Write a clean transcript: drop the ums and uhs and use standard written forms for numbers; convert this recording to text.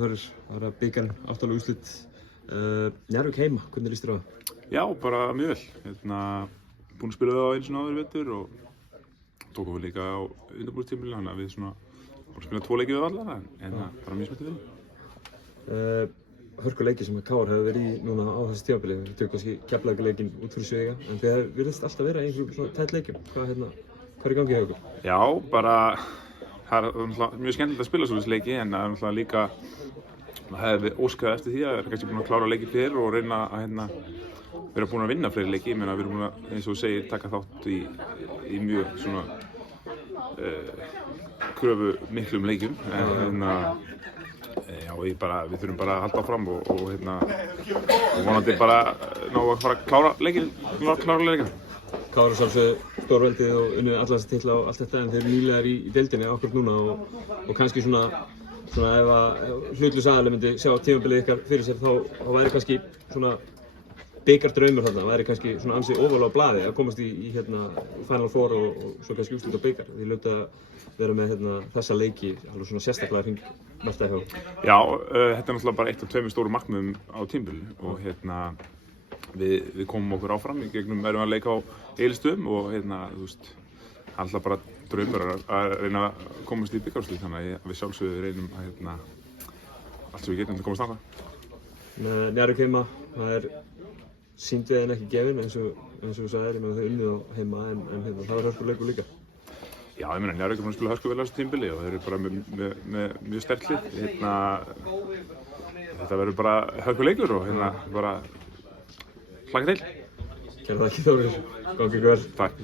það var að bikarinn áttalega úrslit. Njarðvík heima, hvernig líst þér á það? Já, bara mjög vel. Búin að spila það á einu svona áður í vetur og tókum við líka á undirbúningstímabilinu, þannig að við svona búin að spila 2 leiki við allara, en bara mjög smettið við. Hörkuleiki sem að KR hefur verið í núna á þessu tímabili. Við tökum kannski Keflavíkurleikinn út fyrir Svega, en þið virðist alltaf vera í einhverjum svona tætt leikjum. Hvað er í gangi hjá ykkur? Já, bara það er mjög skemmtilegt að spila svona þessi leiki, en það er náttúrulega líka maður hefði óskað eftir því að vera kannski búin að klára leiki fyrr og reyna að vera búin að vinna fleiri leiki. Ég meina við erum búin að, eins og þú segir, taka þátt í mjög svona kröfu miklum leikjum, já, við þurfum bara að halda áfram og vonandi bara ná að fara að klára leikinn. KR er sjálfsögðu stórveldið og unnið alla þessa titla og allt þetta, en þeir eru nýlegar í deildinni akkurat núna og kannski svona ef að hlutlaus aðili myndi sjá tímabilið ykkar fyrir sér þá væri kannski svona bikardraumur þarna, væri kannski svona ansi ofarlega á blaði að komast í Final Four og svo kannski úrslit á bikar. Þið hljóta að vera með þessa leiki alveg svona sérstaklega hringmerkta hjá. Já, þetta er náttúrulega bara eitt af 2 stóru markmiðum á tímabilinu og við komum okkur áfram í gegnum erum að leika á Egilsstöðum og þú veist, alltaf bara draumur að reyna að komast í bikarúrslit, þannig að við sjálfsögðu reynum að allt sem við getum að komast þangað. Með Njarðvík heima, það er sýndið en ekki gefin eins og þú sagðir, ég meina þau unnið á heima en það var hörkuleikur líka. Já, ég meina Njarðvík er búin að spila hörkuvel á þessu tímabili og þeir eru bara með mjög sterkt lið. Þetta verður bara hörkuleikur og bara hlakka til. Kærar þakkir Þórir, gangi ykkur vel. Takk.